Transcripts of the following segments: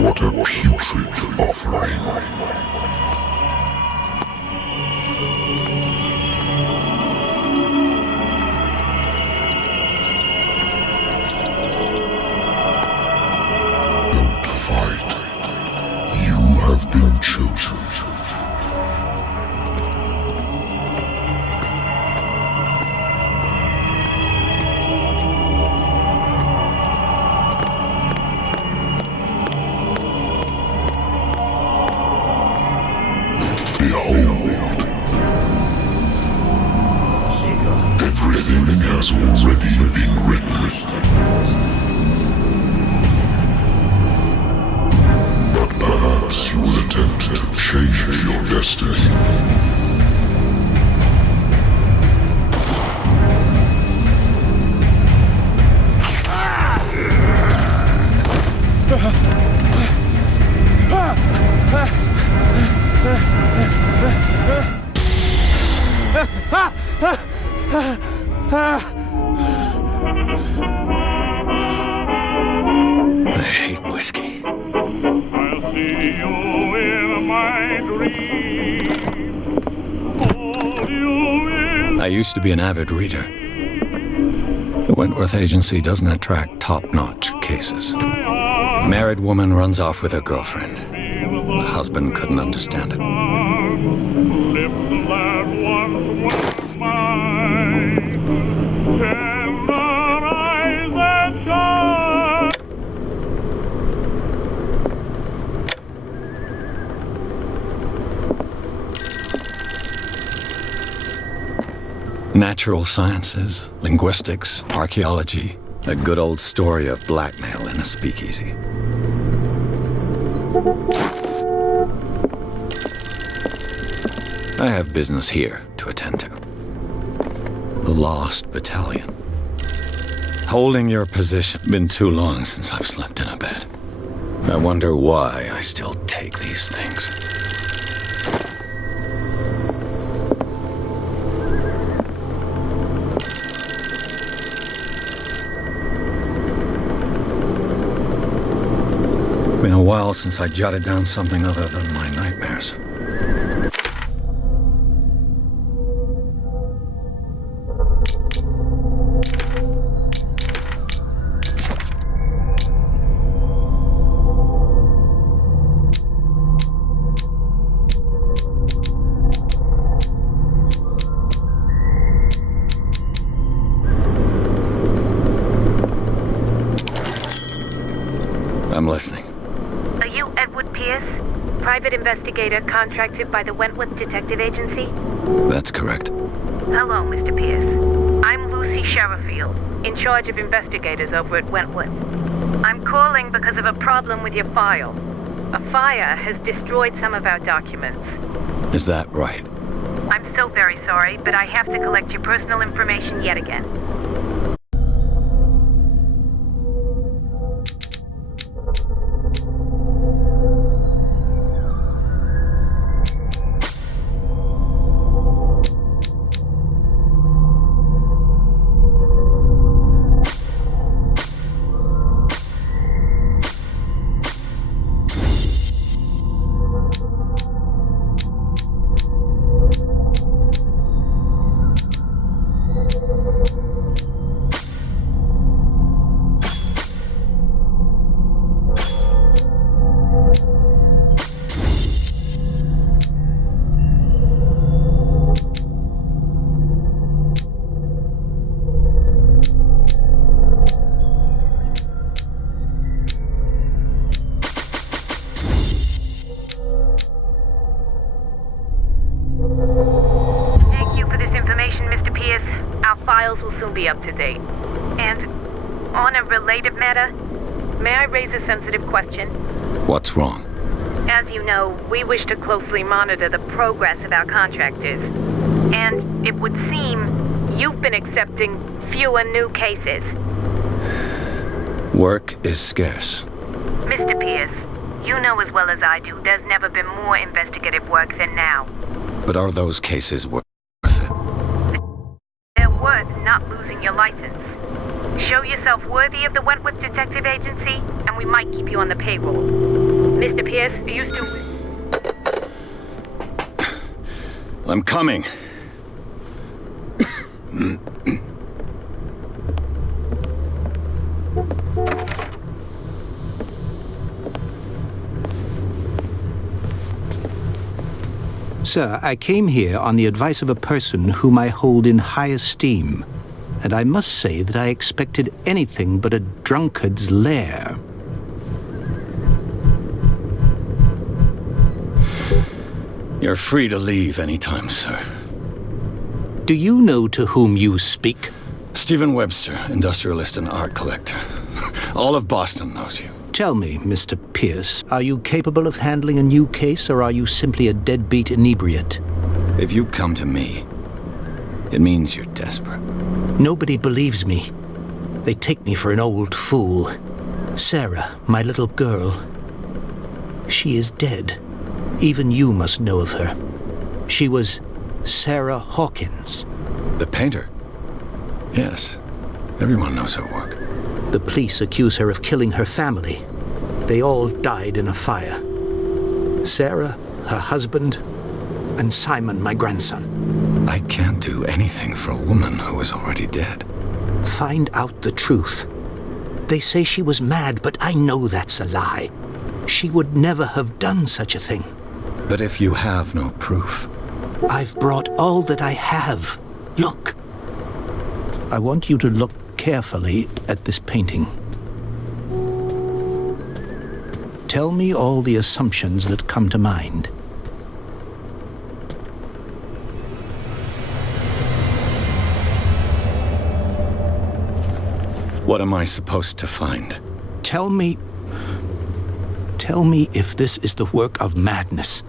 What a putrid offering. Don't fight. You have been chosen. Everything has already been written. But perhaps you will attempt to change your destiny. I hate whiskey. I'll see you in my dream. Hold you in. I used to be an avid reader. The Wentworth Agency doesn't attract top-notch cases. A married woman runs off with her girlfriend. The husband couldn't understand it. Natural sciences, linguistics, archaeology, a good old story of blackmail in a speakeasy. I have business here to attend to. The Lost Battalion. Holding your position. Been too long since I've slept in a bed. I wonder why I still take these things. Been a while since I jotted down something other than my nightmares. I'm listening. Private investigator contracted by the Wentworth Detective Agency? That's correct. Hello, Mr. Pierce. I'm Lucy Sherifield, in charge of investigators over at Wentworth. I'm calling because of a problem with your file. A fire has destroyed some of our documents. Is that right? I'm so very sorry, but I have to collect your personal information yet again. Up to date. And on a related matter, may I raise a sensitive question? What's wrong? As you know, we wish to closely monitor the progress of our contractors. And it would seem you've been accepting fewer new cases. Work is scarce. Mr. Pierce, you know as well as I do, there's never been more investigative work than now. But are those cases worth it? Worth not losing your license. Show yourself worthy of the Wentworth Detective Agency, and we might keep you on the payroll. Mr. Pierce, are you still... I'm coming. Sir, I came here on the advice of a person whom I hold in high esteem, and I must say that I expected anything but a drunkard's lair. You're free to leave anytime, sir. Do you know to whom you speak? Stephen Webster, industrialist and art collector. All of Boston knows you. Tell me, Mr. Pierce, are you capable of handling a new case, or are you simply a deadbeat inebriate? If you come to me, it means you're desperate. Nobody believes me. They take me for an old fool. Sarah, my little girl, she is dead. Even you must know of her. She was Sarah Hawkins. The painter? Yes, everyone knows her work. The police accuse her of killing her family. They all died in a fire. Sarah, her husband, and Simon, my grandson. I can't do anything for a woman who is already dead. Find out the truth. They say she was mad, but I know that's a lie. She would never have done such a thing. But if you have no proof... I've brought all that I have. Look. I want you to look carefully at this painting. Tell me all the assumptions that come to mind. What am I supposed to find? Tell me if this is the work of madness.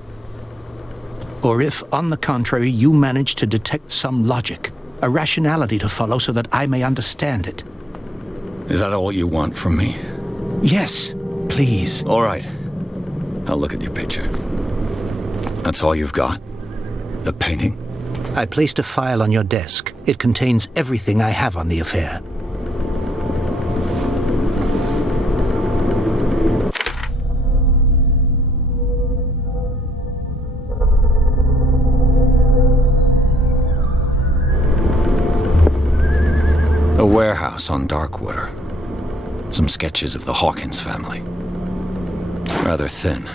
Or if, on the contrary, you manage to detect some logic, a rationality to follow so that I may understand it. Is that all you want from me? Yes, please. All right. I'll look at your picture. That's all you've got? The painting? I placed a file on your desk. It contains everything I have on the affair. A warehouse on Darkwater. Some sketches of the Hawkins family. Rather thin.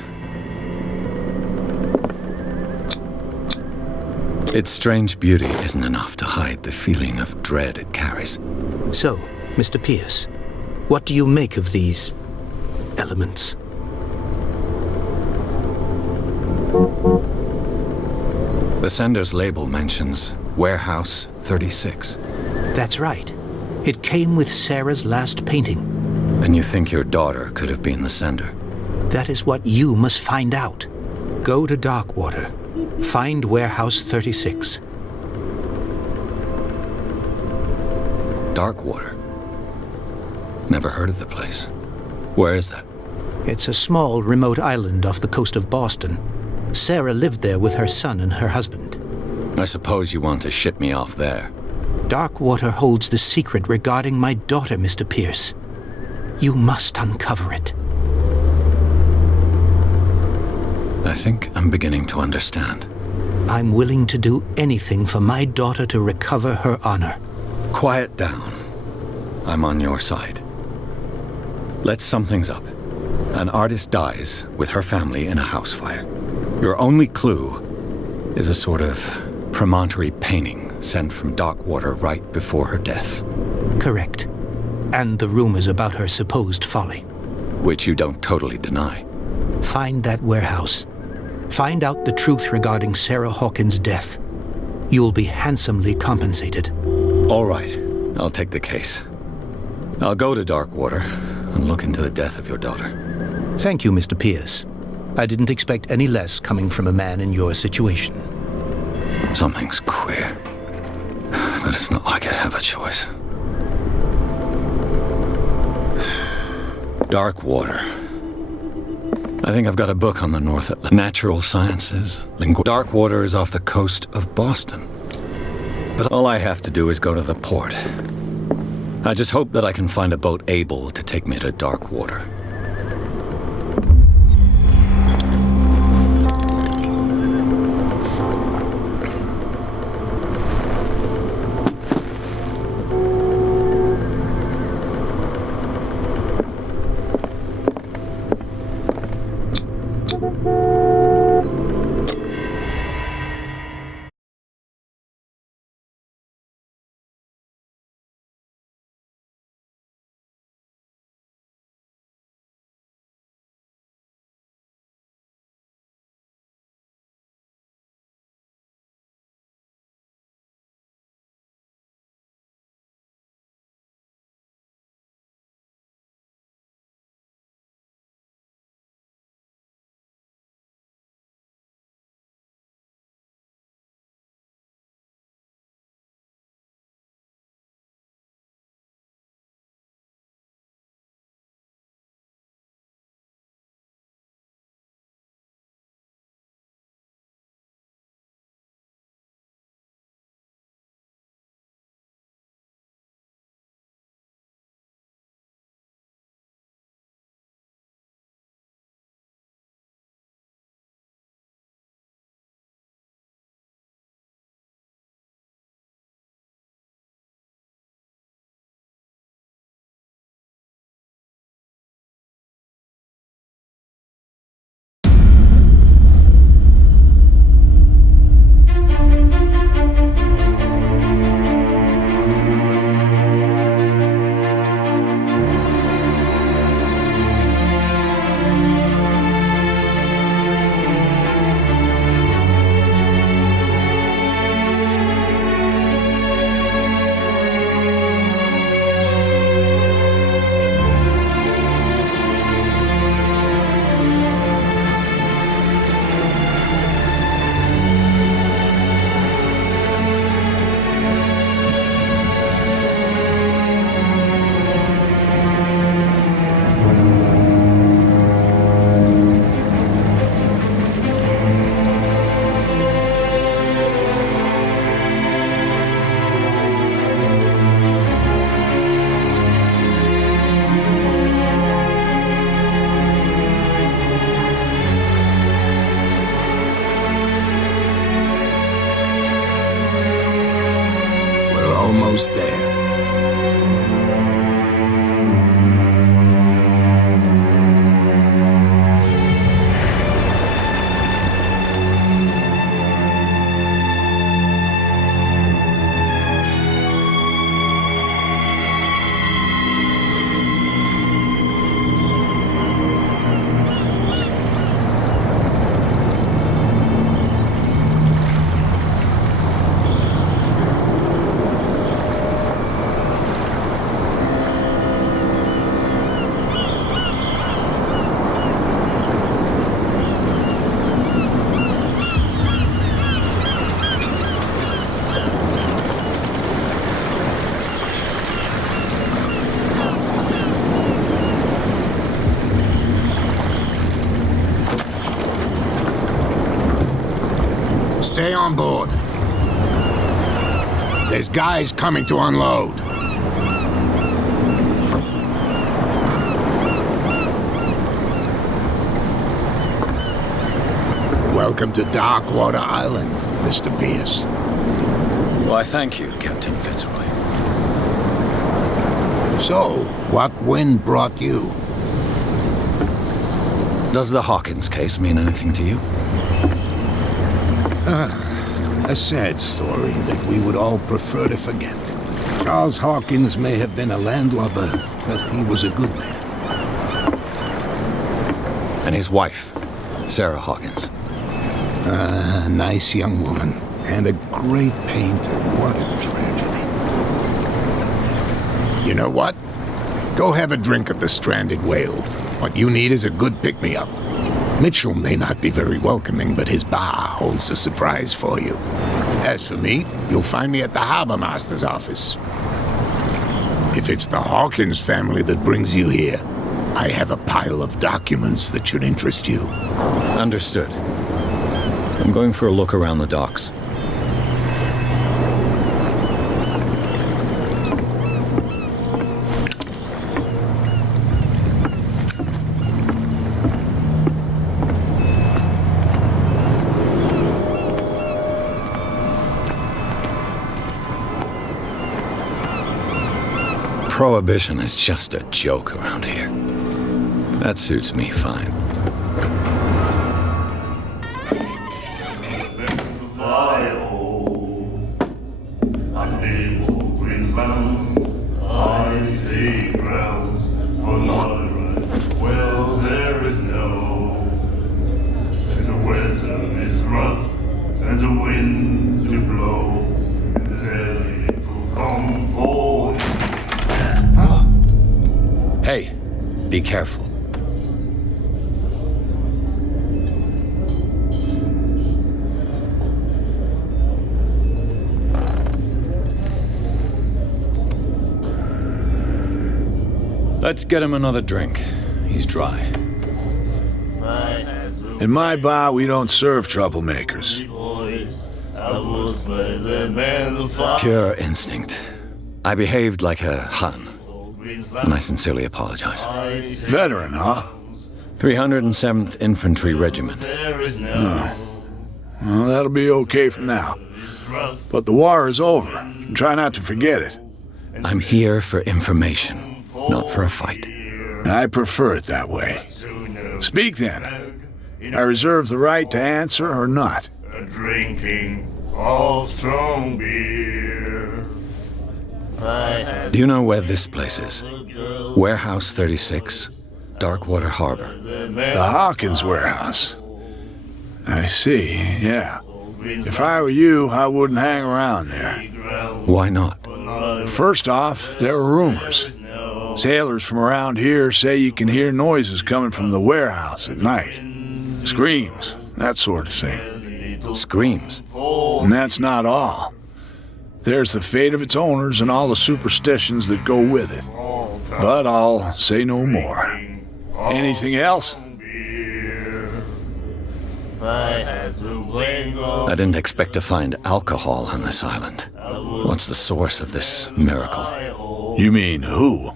Its strange beauty isn't enough to hide the feeling of dread it carries. So, Mr. Pierce, what do you make of these elements? The sender's label mentions Warehouse 36. That's right. It came with Sarah's last painting. And you think your daughter could have been the sender? That is what you must find out. Go to Darkwater. Find Warehouse 36. Darkwater? Never heard of the place. Where is that? It's a small, remote island off the coast of Boston. Sarah lived there with her son and her husband. I suppose you want to ship me off there. Darkwater holds the secret regarding my daughter, Mr. Pierce. You must uncover it. I think I'm beginning to understand. I'm willing to do anything for my daughter to recover her honor. Quiet down. I'm on your side. Let's sum things up. An artist dies with her family in a house fire. Your only clue is a sort of promontory painting sent from Darkwater right before her death. Correct. And the rumors about her supposed folly. Which you don't totally deny. Find that warehouse. Find out the truth regarding Sarah Hawkins' death. You will be handsomely compensated. All right. I'll take the case. I'll go to Darkwater and look into the death of your daughter. Thank you, Mr. Pierce. I didn't expect any less coming from a man in your situation. Something's queer. But it's not like I have a choice. Darkwater. I think I've got a book on the North Atlantic. Natural Sciences. Darkwater is off the coast of Boston. But all I have to do is go to the port. I just hope that I can find a boat able to take me to Darkwater. almost there. Stay on board. There's guys coming to unload. Welcome to Darkwater Island, Mr. Pierce. Why, thank you, Captain Fitzroy. So, what wind brought you? Does the Hawkins case mean anything to you? A sad story that we would all prefer to forget. Charles Hawkins may have been a landlubber, but he was a good man. And his wife, Sarah Hawkins. A nice young woman, and a great painter. What a tragedy. You know what? Go have a drink at the Stranded Whale. What you need is a good pick-me-up. Mitchell may not be very welcoming, but his bar holds a surprise for you. As for me, you'll find me at the Harbor Master's office. If it's the Hawkins family that brings you here, I have a pile of documents that should interest you. Understood. I'm going for a look around the docks. Prohibition is just a joke around here. That suits me fine. I see grounds for moderate. Well, there is no. And the weather is rough, and the winds do blow. There will come forward. Hey, be careful. Let's get him another drink. He's dry. In my bar, we don't serve troublemakers. Pure instinct. I behaved like a Hun, and I sincerely apologize. Veteran, huh? 307th Infantry Regiment. Oh. Well, that'll be okay for now. But the war is over. Try not to forget it. I'm here for information, not for a fight. I prefer it that way. Speak then. I reserve the right to answer or not. Drinking of strong beer. Do you know where this place is? Warehouse 36, Darkwater Harbor. The Hawkins warehouse. I see, yeah. If I were you, I wouldn't hang around there. Why not? First off, there are rumors. Sailors from around here say you can hear noises coming from the warehouse at night. Screams, that sort of thing. Screams. And that's not all. There's the fate of its owners and all the superstitions that go with it. But I'll say no more. Anything else? I didn't expect to find alcohol on this island. What's the source of this miracle? You mean who?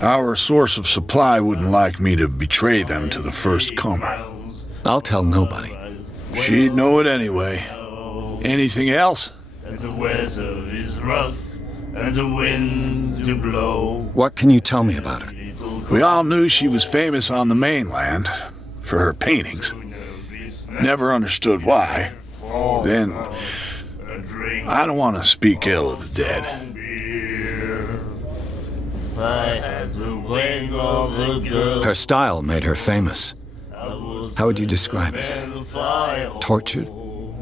Our source of supply wouldn't like me to betray them to the first comer. I'll tell nobody. She'd know it anyway. Anything else? The weather is rough, and the winds to blow. What can you tell me about her? We all knew she was famous on the mainland for her paintings. Never understood why. Then, I don't want to speak ill of the dead. Her style made her famous. How would you describe it? Tortured?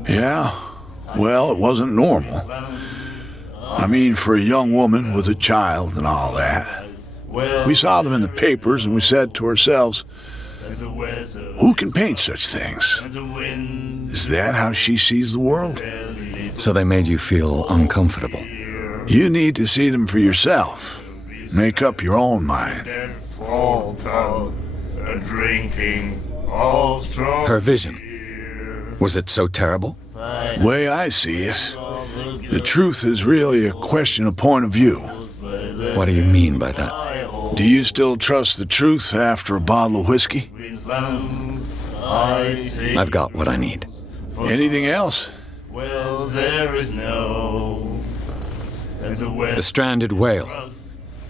Yeah, well, it wasn't normal. I mean, for a young woman with a child and all that. We saw them in the papers and we said to ourselves, who can paint such things? Is that how she sees the world? So they made you feel uncomfortable. You need to see them for yourself. Make up your own mind. Her vision, was it so terrible? Way I see it, the truth is really a question of point of view. What do you mean by that? Do you still trust the truth after a bottle of whiskey? I've got what I need. Anything else? Well, there is no. The stranded whale.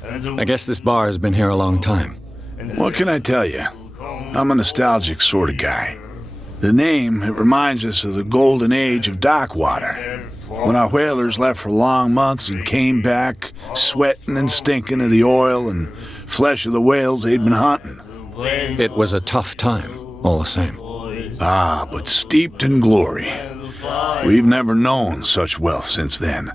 I guess this bar has been here a long time. What can I tell you? I'm a nostalgic sort of guy. The name, it reminds us of the golden age of dock water, when our whalers left for long months and came back sweating and stinking of the oil and flesh of the whales they'd been hunting. It was a tough time, all the same. Ah, but steeped in glory. We've never known such wealth since then.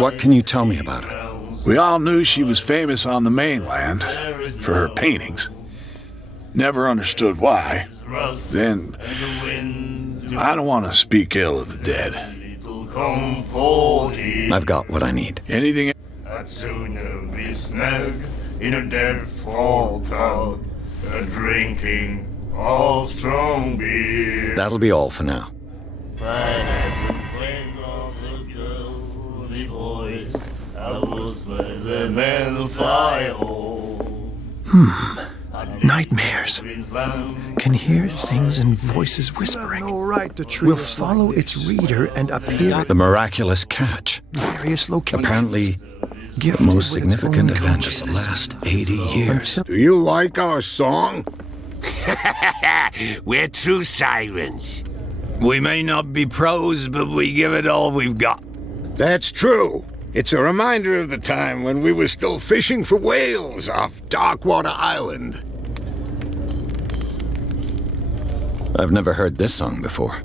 What can you tell me about her? We all knew she was famous on the mainland for her paintings. Never understood why. Then, I don't want to speak ill of the dead. I've got what I need. Anything? I'd sooner be snug in a dead fall tub, drinking of strong beer. That'll be all for now. Nightmares. Can hear things and voices whispering. Will follow its reader and appear The miraculous catch. at various locations. Apparently, the most significant event of the last 80 years. Do you like our song? We're true sirens. We may not be pros, but we give it all we've got. That's true. It's a reminder of the time when we were still fishing for whales off Darkwater Island. I've never heard this song before.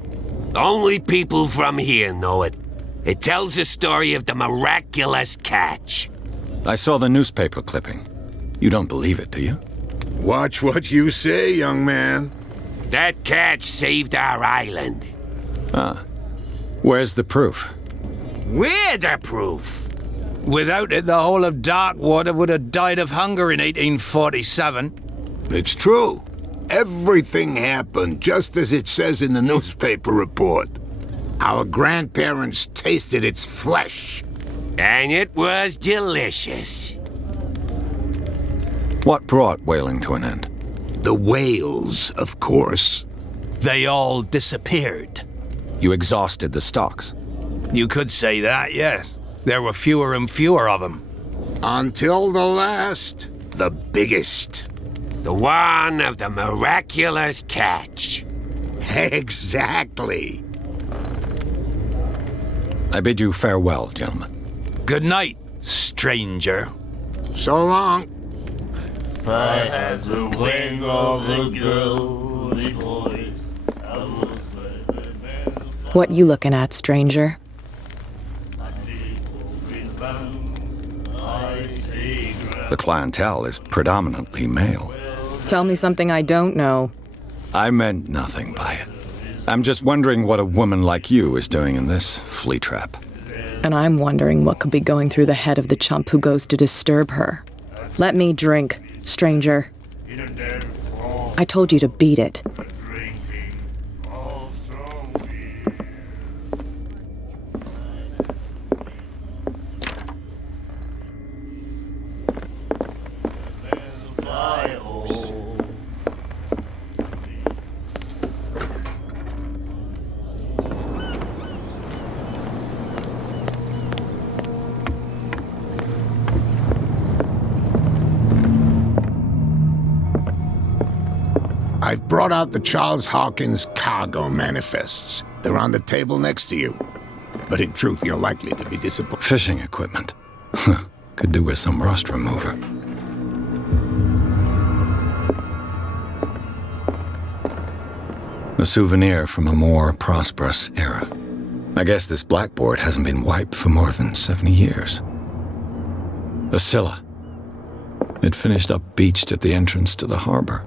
Only people from here know it. It tells the story of the miraculous catch. I saw the newspaper clipping. You don't believe it, do you? Watch what you say, young man. That catch saved our island. Ah. Where's the proof? We're the proof. Without it, the whole of Darkwater would have died of hunger in 1847. It's true. Everything happened just as it says in the newspaper report. Our grandparents tasted its flesh. And it was delicious. What brought whaling to an end? The whales, of course. They all disappeared. You exhausted the stocks. You could say that, yes. There were fewer and fewer of them. Until the last, the biggest. The one of the miraculous catch. Exactly. I bid you farewell, gentlemen. Good night, stranger. So long. If I had the wings of the girly boys, I was What you looking at, stranger? The clientele is predominantly male. Tell me something I don't know. I meant nothing by it. I'm just wondering what a woman like you is doing in this flea trap. And I'm wondering what could be going through the head of the chump who goes to disturb her. Let me drink, stranger. I told you to beat it. I've brought out the Charles Hawkins cargo manifests. They're on the table next to you. But in truth, you're likely to be disappointed. Fishing equipment. Could do with some rust remover. A souvenir from a more prosperous era. I guess this blackboard hasn't been wiped for more than 70 years. The Scylla. It finished up beached at the entrance to the harbor.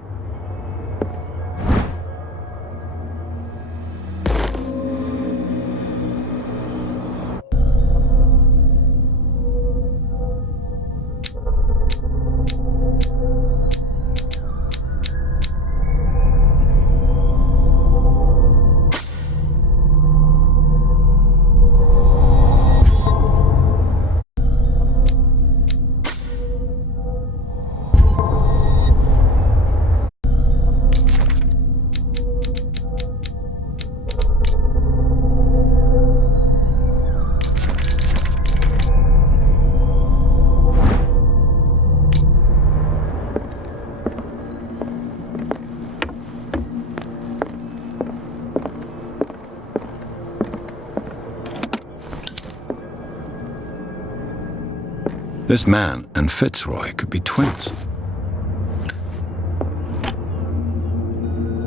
This man and Fitzroy could be twins.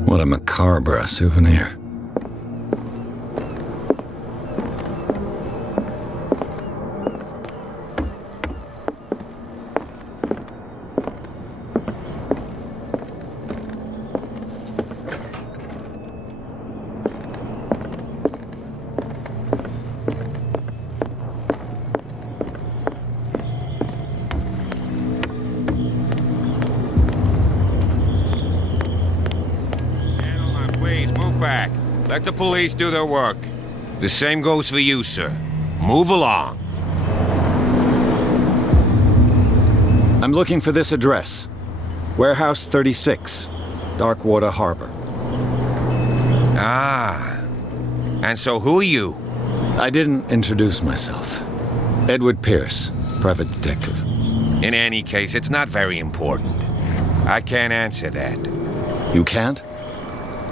What a macabre souvenir. Back. Let the police do their work. The same goes for you, sir. Move along. I'm looking for this address. Warehouse 36, Darkwater Harbor. Ah. And so who are you? I didn't introduce myself. Edward Pierce, private detective. In any case, it's not very important. I can't answer that. You can't?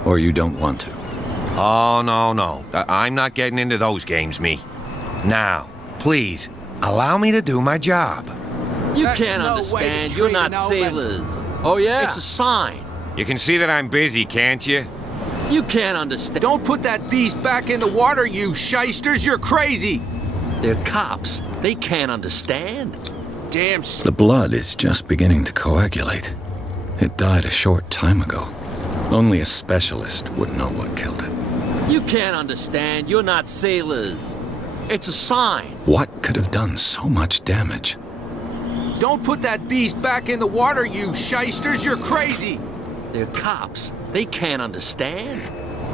Or you don't want to? Oh, no. I'm not getting into those games, me. Now, please, allow me to do my job. You can't understand. You're not sailors. Oh, yeah? It's a sign. You can see that I'm busy, can't you? You can't understand. Don't put that beast back in the water, you shysters. You're crazy. They're cops. They can't understand. Damn. The blood is just beginning to coagulate. It died a short time ago. Only a specialist would know what killed it. You can't understand. You're not sailors. It's a sign. What could have done so much damage? Don't put that beast back in the water, you shysters. You're crazy. They're cops. They can't understand.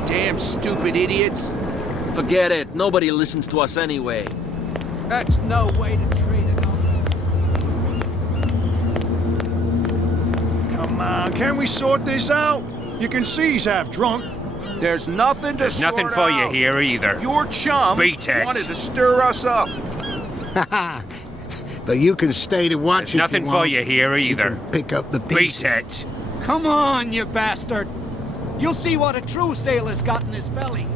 Damn stupid idiots. Forget it. Nobody listens to us anyway. That's no way to treat it. Come on, can we sort this out? You can see he's half drunk. There's nothing to sort Nothing for you here either. Your chum Beat it. wanted to stir us up. But you can stay to watch There's nothing for you here either. Pick up the pieces. Beat it. Come on, you bastard. You'll see what a true sailor's got in his belly.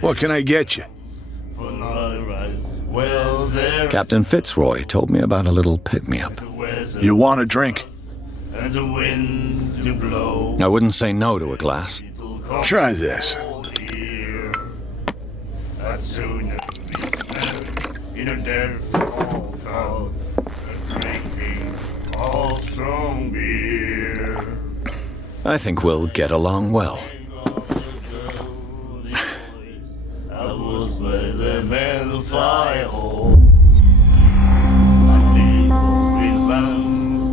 What can I get you? Captain Fitzroy told me about a little pick-me-up. You want a drink? I wouldn't say no to a glass. Try this. I think we'll get along well.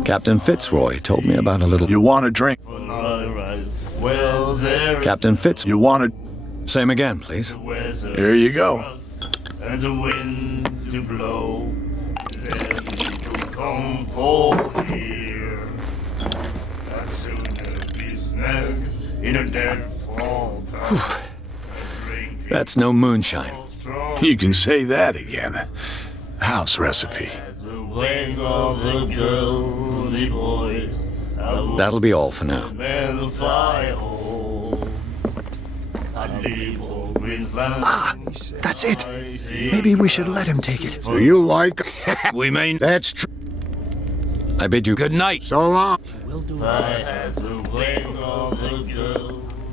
Captain Fitzroy told me about a little... You want a drink? Captain Fitz... You want a... Same again, please. Here you go. to blow, then to come for here. I'd sooner be snug in a dead fall town. That's no moonshine. You can say that again. House recipe. The way of the girly boys. That'll be all for now. That's it. Maybe we should let him take it. Do you like... We mean... That's true. I bid you Good night. So long.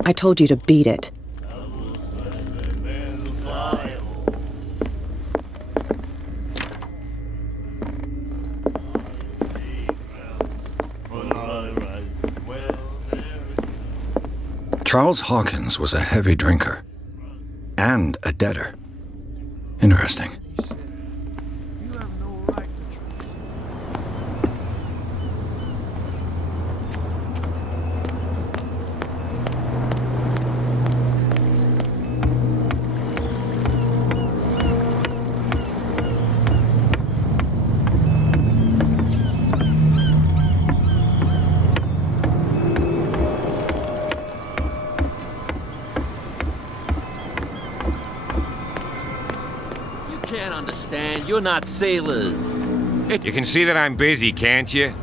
I told you to beat it. Charles Hawkins was a heavy drinker. And a debtor. Interesting. You're not sailors. You can see that I'm busy, can't you?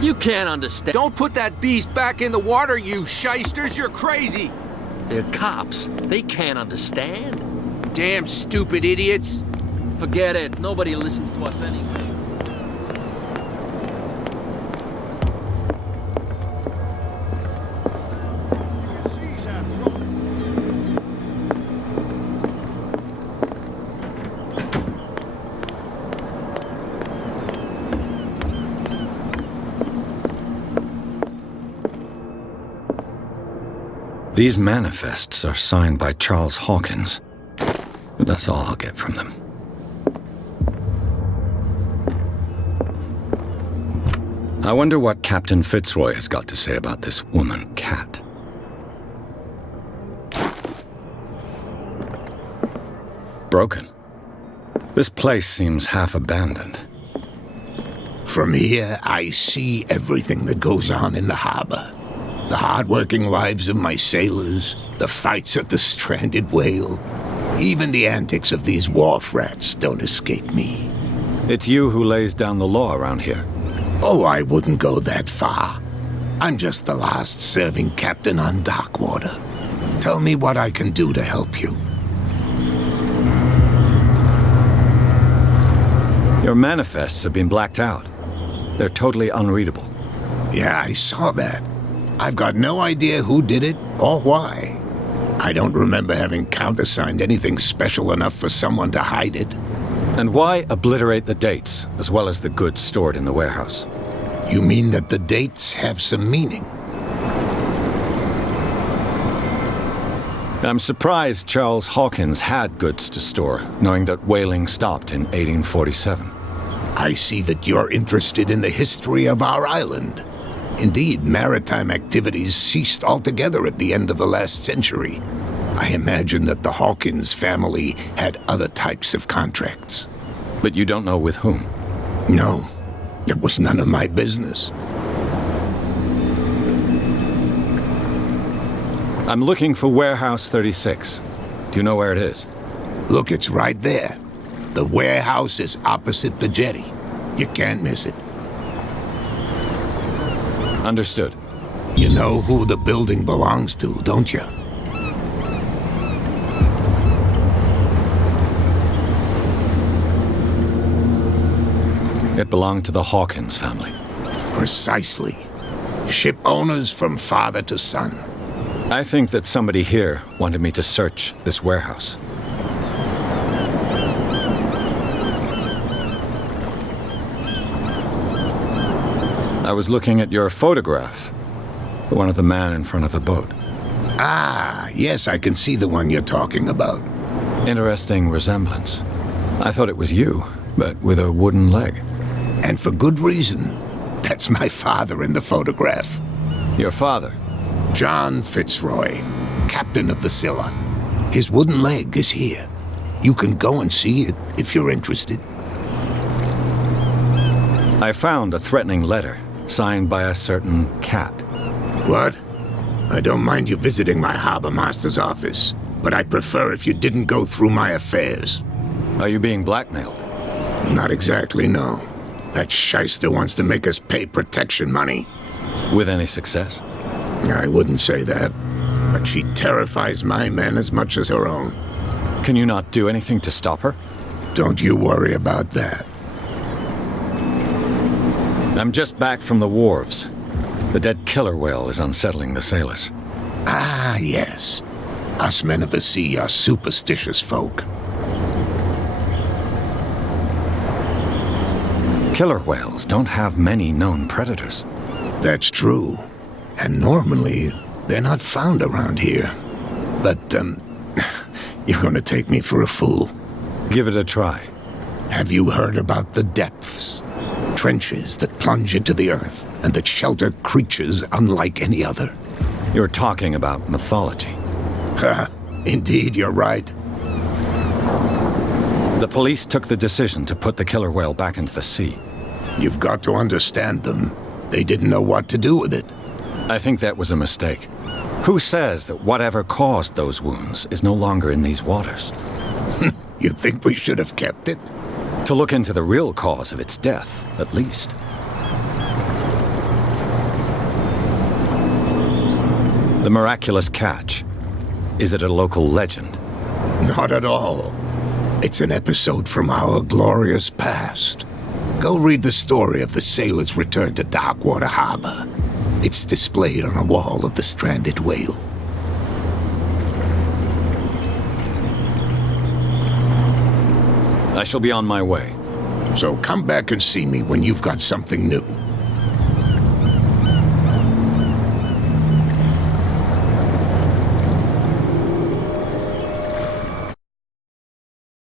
You can't understand. Don't put that beast back in the water, you shysters. You're crazy. They're cops. They can't understand. Damn stupid idiots. Forget it. Nobody listens to us anyway. These manifests are signed by Charles Hawkins. But that's all I'll get from them. I wonder what Captain Fitzroy has got to say about this woman, Cat. Broken. This place seems half abandoned. From here, I see everything that goes on in the harbor. The hard-working lives of my sailors, the fights at the stranded whale. Even the antics of these wharf rats don't escape me. It's you who lays down the law around here. Oh, I wouldn't go that far. I'm just the last serving captain on Darkwater. Tell me what I can do to help you. Your manifests have been blacked out. They're totally unreadable. Yeah, I saw that. I've got no idea who did it or why. I don't remember having countersigned anything special enough for someone to hide it. And why obliterate the dates, as well as the goods stored in the warehouse? You mean that the dates have some meaning? I'm surprised Charles Hawkins had goods to store, knowing that whaling stopped in 1847. I see that you're interested in the history of our island. Indeed, maritime activities ceased altogether at the end of the last century. I imagine that the Hawkins family had other types of contracts. But you don't know with whom? No, it was none of my business. I'm looking for Warehouse 36. Do you know where it is? Look, it's right there. The warehouse is opposite the jetty. You can't miss it. Understood. You know who the building belongs to, don't you? It belonged to the Hawkins family. Precisely. Ship owners from father to son. I think that somebody here wanted me to search this warehouse. I was looking at your photograph. The one of the man in front of the boat. Ah, yes, I can see the one you're talking about. Interesting resemblance. I thought it was you, but with a wooden leg. And for good reason. That's my father in the photograph. Your father? John Fitzroy, captain of the Scylla. His wooden leg is here. You can go and see it if you're interested. I found a threatening letter signed by a certain cat. What? I don't mind you visiting my harbor master's office, but I'd prefer if you didn't go through my affairs. Are you being blackmailed? Not exactly, no. That shyster wants to make us pay protection money. With any success? I wouldn't say that, but she terrifies my men as much as her own. Can you not do anything to stop her? Don't you worry about that. I'm just back from the wharves. The dead killer whale is unsettling the sailors. Ah, yes. Us men of the sea are superstitious folk. Killer whales don't have many known predators. That's true. And normally, they're not found around here. But, you're gonna take me for a fool. Give it a try. Have you heard about the depths? Trenches that plunge into the earth and that shelter creatures unlike any other. You're talking about mythology. Ha! Indeed, you're right. The police took the decision to put the killer whale back into the sea. You've got to understand them. They didn't know what to do with it. I think that was a mistake. Who says that whatever caused those wounds is no longer in these waters? You think we should have kept it? To look into the real cause of its death, at least. The miraculous catch. Is it a local legend? Not at all. It's an episode from our glorious past. Go read the story of the sailor's return to Darkwater Harbor. It's displayed on a wall of the stranded whale. I shall be on my way. So come back and see me when you've got something new.